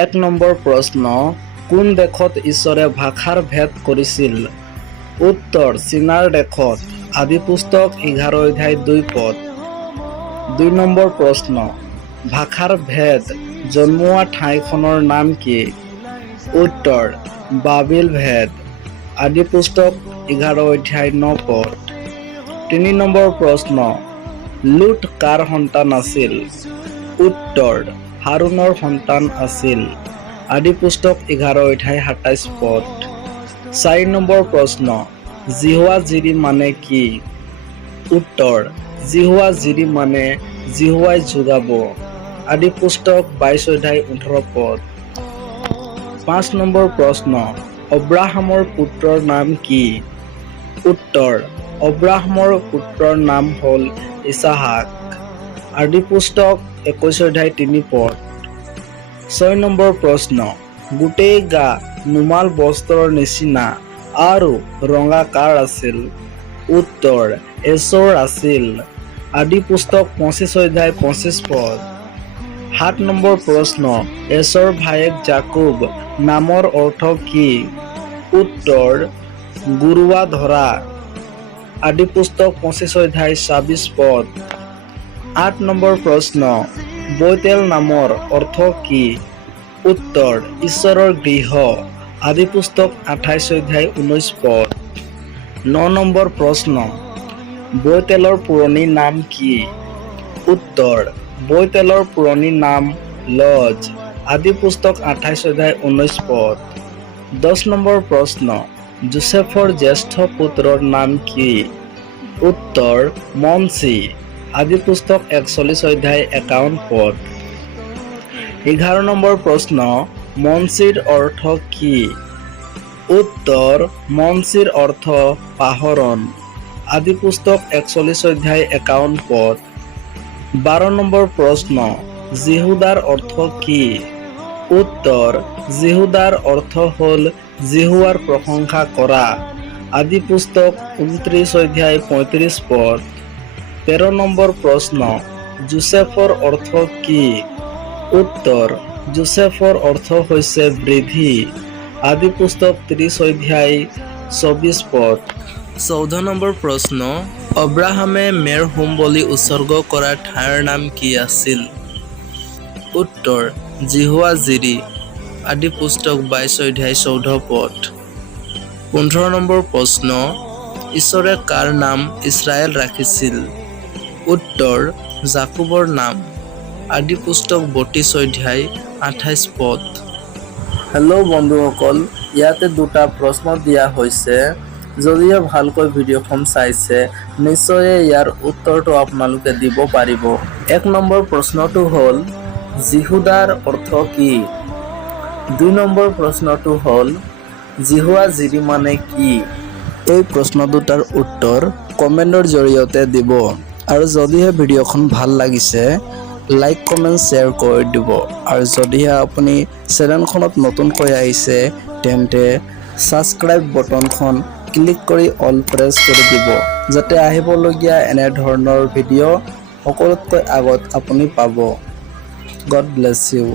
1 number প্ৰশ্ন কোন দেশত ঈশ্বৰে ভাষাৰ ভেদ কৰিছিল? উত্তৰ চীনাৰ দেশত। আদি পুস্তক 11 অধ্যায় 2 পদ। 2 নম্বৰ প্ৰশ্ন ভাষাৰ ভেদ জন্মোৱা ঠাইখনৰ নাম কি? উত্তৰ বাবিল ভেদ। আদি পুস্তক 11 অধ্যায় 9 পদ। 3 নম্বৰ প্ৰশ্ন লুট কাৰ সন্তান আছিল? উত্তৰ হাৰুনৰ সন্তান আছিল। আদি পুস্তক 11 অধ্যায় 27 পদ। 4 নম্বৰ প্ৰশ্ন জিহুৱা জিৰি মানে কি? উত্তৰ জিহুৱা জিৰি মানে জিহুৱাই যোগাব। আদি পুস্তক 22 অধ্যায় 18 পদ। 5 নম্বৰ প্ৰশ্ন অব্ৰাহামৰ পুত্ৰৰ নাম কি? উত্তৰ অব্ৰাহামৰ পুত্ৰৰ নাম হ'ল ইছহাক। আদি পুস্তক 21 অধ্যায় 3 পদ। 6 নম্বৰ প্ৰশ্ন গোটেই গা নুমাল বস্ত্ৰৰ নিচিনা আৰু ৰঙা কাৰ আছিল? উত্তৰ এছৰ আছিল। আদি পুস্তক 25 অধ্যায় 25 পদ। 7 নম্বৰ প্ৰশ্ন এছৰ ভায়েক জাকুব নামৰ অৰ্থ কি? উত্তৰ গুৰুৱা ধৰা। আদি পুস্তক 25 অধ্যায় 26 পদ। 8 নম্বৰ প্ৰশ্ন বৈতেল নামৰ অৰ্থ কি? উত্তৰ ঈশ্বৰৰ গৃহ। আদি পুস্তক 28 অধ্যায় 19 পদ। 9 নম্বৰ প্ৰশ্ন বৈতেলৰ পুৰণি নাম কি? উত্তৰ বৈতেলৰ পুৰণি নাম লজ। আদি পুস্তক 28 অধ্যায় 19 পদ। 10 নম্বৰ প্ৰশ্ন যোছেফৰ জ্যেষ্ঠ পুত্ৰৰ নাম কি? উত্তৰ মনচি। আদি পুস্তক 41 অধ্যায় 51 পদ। 11 নম্বৰ প্ৰশ্ন মনচিৰ অৰ্থ কি? উত্তৰ মনচিৰ অৰ্থ পাহৰণ। আদি পুস্তক 41 অধ্যায় 51 পদ। 12 নম্বৰ প্ৰশ্ন জিহুদাৰ অৰ্থ কি? উত্তৰ জিহুদাৰ অৰ্থ হ'ল জিহুৱাৰ প্ৰশংসা কৰা। আদি পুস্তক 29 অধ্যায় 35 পদ। 13 নম্বৰ প্ৰশ্ন যোছেফৰ অৰ্থ কি? উত্তৰ যোছেফৰ অৰ্থ হৈছে বৃদ্ধি। আদি পুস্তক 30 অধ্যায় 24 পদ। 14 নম্বৰ প্ৰশ্ন অব্ৰাহামে মেৰ হোম বলি উৎসৰ্গ কৰা ঠাইৰ নাম কি আছিল? উত্তৰ জিহুৱা জিৰি। আদি পুস্তক 22 অধ্যায় 14 পদ। 15 নম্বৰ প্ৰশ্ন ঈশ্বৰে কাৰ নাম ইছৰাইল ৰাখিছিল? উত্তৰ জাকুবৰ নাম। আদি পুস্তক 32 অধ্যায় 28 পদ। হেল্ল' বন্ধুসকল, ইয়াতে দুটা প্ৰশ্ন দিয়া হৈছে। যদিহে ভালকৈ ভিডিঅ'খন চাইছে নিশ্চয় ইয়াৰ উত্তৰটো আপোনালোকে দিব পাৰিব। 1 নম্বৰ প্ৰশ্নটো হ'ল জিহুদাৰ অৰ্থ কি? 2 নম্বৰ প্ৰশ্নটো হ'ল জিহুৱা জিৰি মানে কি? এই প্ৰশ্ন দুটাৰ উত্তৰ কমেণ্টৰ জৰিয়তে দিব। আৰু যদিহে ভিডিঅ'খন ভাল লাগিছে লাইক কমেণ্ট শ্বেয়াৰ কৰি দিব। আৰু যদিহে আপুনি চেনেলখনত নতুনকৈ আহিছে তেন্তে ছাবস্ক্ৰাইব বটনখন ক্লিক কৰি অল প্ৰেছ কৰি দিব যাতে আহিবলগীয়া এনেধৰণৰ ভিডিঅ' সকলোতকৈ আগত আপুনি পাব। God bless U.